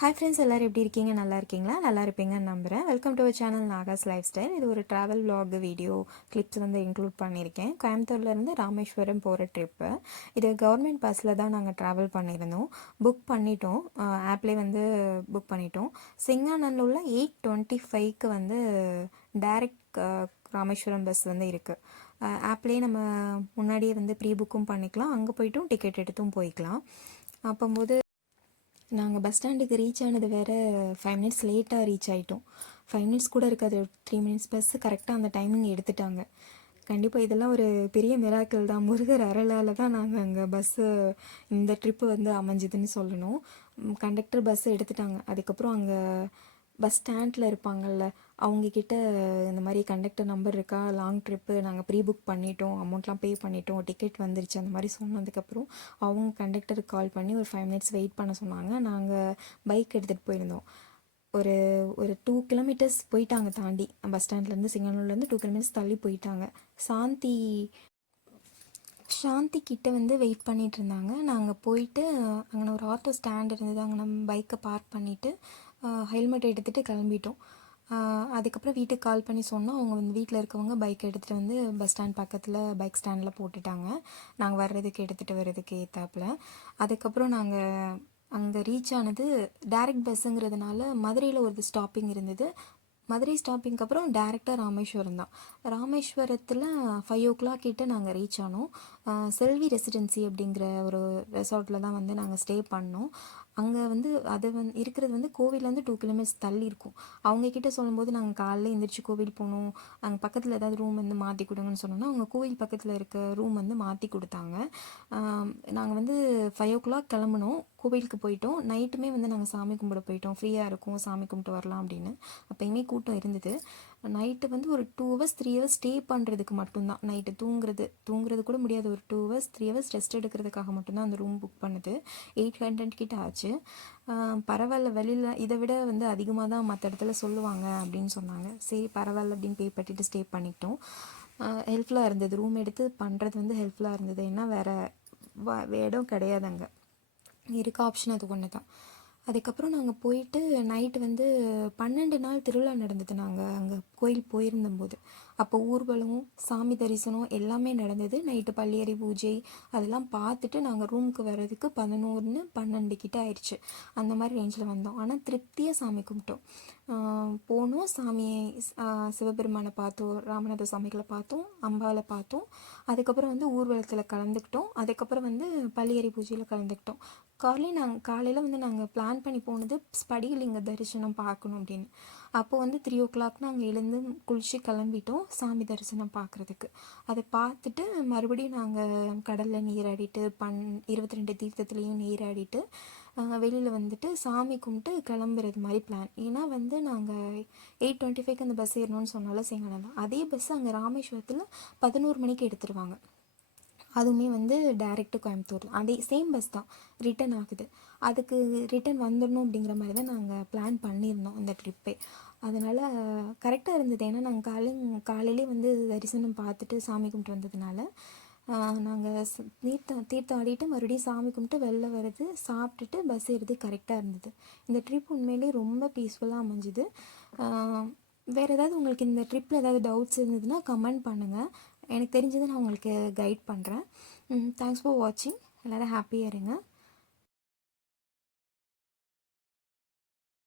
Hi friends, எல்லோரும் எப்படி இருக்கீங்க? நல்லா இருக்கீங்களா? நல்லா இருப்பீங்கன்னு நம்புகிறேன். Welcome to our channel Nagas லைஃப் ஸ்டைல். இது ஒரு travel vlog video clips include பண்ணியிருக்கேன். கோயம்புத்தூர்லேருந்து ராமேஸ்வரம் போகிற ட்ரிப்பு. இது கவர்மெண்ட் பஸ்ஸில் தான் நாங்கள் ட்ராவல் பண்ணியிருந்தோம். புக் பண்ணிட்டோம், ஆப்லேயே புக் பண்ணிட்டோம். சிங்காநல்லூரில் 8:25க்கு டைரக்ட் ராமேஸ்வரம் பஸ் இருக்குது. ஆப்லேயே நம்ம முன்னாடியே ப்ரீ புக்கும் பண்ணிக்கலாம். அங்கே போய்ட்டும் டிக்கெட் எடுத்தும் போய்க்கலாம். அப்போது நாங்கள் பஸ் ஸ்டாண்டுக்கு ரீச் ஆனது வேறு 5 மினிட்ஸ் லேட்டாக ரீச் ஆகிட்டோம். 5 மினிட்ஸ் கூட இருக்காது, 3 மினிட்ஸ் பஸ்ஸு கரெக்டாக அந்த டைமிங் எடுத்துட்டாங்க. கண்டிப்பாக இதெல்லாம் ஒரு பெரிய மிராக்கிள் தான். முருகர் அருளால் தான் நாங்கள் அங்கே இந்த ட்ரிப்பு அமைஞ்சுதுன்னு சொல்லணும். கண்டக்டர் பஸ்ஸு எடுத்துட்டாங்க. அதுக்கப்புறம் அங்கே பஸ் ஸ்டாண்டில் இருப்பாங்கள்ல, அவங்கக்கிட்ட இந்த மாதிரி கண்டக்டர் நம்பர் இருக்கா, லாங் ட்ரிப்பு நாங்கள் ப்ரீ புக் பண்ணிட்டோம், அமௌண்ட்லாம் பே பண்ணிட்டோம், டிக்கெட் வந்துருச்சு அந்த மாதிரி சொன்னதுக்கப்புறம் அவங்க கண்டக்டருக்கு கால் பண்ணி ஒரு 5 மினிட்ஸ் வெயிட் பண்ண சொன்னாங்க. நாங்கள் பைக் எடுத்துகிட்டு போயிருந்தோம். ஒரு ஒரு 2 கிலோமீட்டர்ஸ் போயிட்டாங்க தாண்டி. பஸ் ஸ்டாண்ட்லேருந்து சிங்கனூர்லேருந்து 2 கிலோமீட்டர்ஸ் தள்ளி போயிட்டாங்க. சாந்தி கிட்ட வெயிட் பண்ணிகிட்டு இருந்தாங்க. நாங்கள் போயிட்டு அங்கே ஒரு ஆட்டோ ஸ்டாண்ட் இருந்தது, அங்கே நம்ம பைக்கை பார்க் பண்ணிவிட்டு ஹெல்மெட் எடுத்துகிட்டு கிளம்பிட்டோம். அதுக்கப்புறம் வீட்டுக்கு கால் பண்ணி சொன்னோம். அவங்க வீட்டில் இருக்கவங்க பைக் எடுத்துகிட்டு பஸ் ஸ்டாண்ட் பக்கத்தில் பைக் ஸ்டாண்டில் போட்டுட்டாங்க, நாங்கள் எடுத்துகிட்டு வர்றதுக்கு ஏற்றாப்புல. அதுக்கப்புறம் நாங்கள் அங்கே ரீச் ஆனது டைரக்ட் பஸ்ஸுங்கிறதுனால மதுரையில் ஒரு ஸ்டாப்பிங் இருந்தது. மதுரை ஸ்டாப்பிங்க்கு அப்புறம் டேரெக்டாக ராமேஸ்வரம் தான். ராமேஸ்வரத்தில் 5 o'clock கிட்ட நாங்கள் ரீச் ஆனோம். செல்வி ரெசிடென்சி அப்படிங்கிற ஒரு ரெசார்ட்டில் தான் நாங்கள் ஸ்டே பண்ணோம். அங்கே அது இருக்கிறது கோவிலேருந்து 2 கிலோமீட்டர்ஸ் தள்ளி இருக்கும். அவங்கக்கிட்ட சொல்லும்போது நாங்கள் காலையில் எழுந்திரிச்சு கோவில் போகணும், அங்கே பக்கத்தில் ஏதாவது ரூம் மாற்றி கொடுங்கன்னு சொன்னோன்னா அவங்க கோவில் பக்கத்தில் இருக்க ரூம் மாற்றி கொடுத்தாங்க. நாங்கள் 5 o'clock கிளம்புனோம், கோவிலுக்கு போயிட்டோம். நைட்டுமே நாங்கள் சாமி கும்பிட போயிட்டோம், ஃப்ரீயாக இருக்கும் சாமி கும்பிட்டு வரலாம் அப்படின்னு. அப்போயுமே கூட்டம் இருந்தது. நைட்டு ஒரு 2 hours 3 hours ஸ்டே பண்ணுறதுக்கு மட்டும்தான். நைட்டு தூங்குறது கூட முடியாது. ஒரு 2 hours 3 hours ரெஸ்ட் எடுக்கிறதுக்காக மட்டும்தான் அந்த ரூம் புக் பண்ணுது. 800 கிட்ட ஆச்சு. பரவாயில்ல, வெளியில் இதை விட அதிகமாக தான் மற்ற இடத்துல சொல்லுவாங்க அப்படின்னு சொன்னாங்க. சரி பரவாயில்ல அப்படின்னு பே பண்ணிட்டு ஸ்டே பண்ணிக்கிட்டோம். ஹெல்ப்ஃபுல்லாக இருந்தது, ரூம் எடுத்து பண்ணுறது ஹெல்ப்ஃபுல்லாக இருந்தது. ஏன்னா வேறு இடம் கிடையாது, அங்கே இருக்க ஆப்ஷன் அது ஒன்று தான். அதுக்கப்புறம் நாங்கள் போயிட்டு நைட்டு 12 நாள் திருவிழா நடந்தது. நாங்கள் அங்கே கோயில் போயிருந்தபோது அப்போ ஊர்வலமும் சாமி தரிசனம் எல்லாமே நடந்தது. நைட்டு பள்ளியறை பூஜை அதெல்லாம் பார்த்துட்டு நாங்கள் ரூமுக்கு வர்றதுக்கு 11 12 கிட்ட ஆயிடுச்சு. அந்த மாதிரி ரேஞ்சில் வந்தோம். ஆனால் திருப்தியாக சாமி கும்பிட்டோம். போனோம், சாமியை சிவபெருமானை பார்த்தோம், ராமநாத சாமிகளை பார்த்தோம், அம்பாவை பார்த்தோம். அதுக்கப்புறம் ஊர்வலத்தில் கலந்துக்கிட்டோம். அதுக்கப்புறம் பள்ளியறை பூஜையில் கலந்துக்கிட்டோம். காலையில் நாங்கள் பிளான் பண்ணி போனது ஸ்படிகலிங்க தரிசனம் பார்க்கணும் அப்படின்னு. அப்போது 3 o'clock நாங்கள் எழுந்து குளித்து கிளம்பிட்டோம் சாமி தரிசனம் பார்க்குறதுக்கு. அதை பார்த்துட்டு மறுபடியும் நாங்கள் கடலில் நீராடிட்டு 22 தீர்த்தத்துலேயும் நீராடிட்டு வெளியில் சாமி கும்பிட்டு கிளம்புறது மாதிரி பிளான். ஏன்னா நாங்கள் 8:25க்கு அந்த பஸ் ஏறணும்னு சொன்னாலும் செய்யலாம். அதே பஸ் அங்கே ராமேஸ்வரத்தில் 11 மணிக்கு எடுத்துருவாங்க. அதுவுமே டைரெக்டு கோயம்புத்தூர், அதே சேம் பஸ் தான் ரிட்டன் ஆகுது. அதுக்கு ரிட்டன் வந்துடணும் அப்படிங்கிற மாதிரி தான் நாங்கள் பிளான் பண்ணியிருந்தோம் இந்த ட்ரிப்பே. அதனால் கரெக்டாக இருந்தது. ஏன்னா நாங்கள் காலையிலே தரிசனம் பார்த்துட்டு சாமி கும்பிட்டு வந்ததுனால நாங்கள் தீர்த்தம் ஆடிட்டு மறுபடியும் சாமி கும்பிட்டு வெளில வர்றது, சாப்பிட்டுட்டு பஸ் ஏறுறது கரெக்டாக இருந்தது. இந்த ட்ரிப் உண்மையிலே ரொம்ப பீஸ்ஃபுல்லாக அமைஞ்சுது. வேறு ஏதாவது உங்களுக்கு இந்த ட்ரிப்பில் ஏதாவது டவுட்ஸ் இருந்ததுன்னா கமெண்ட் பண்ணுங்கள், எனக்கு தெரிஞ்சதை நான் உங்களுக்கு கைட் பண்ணுறேன். தேங்க்ஸ் ஃபார் வாட்சிங். எல்லோரும் ஹாப்பியாக இருங்க.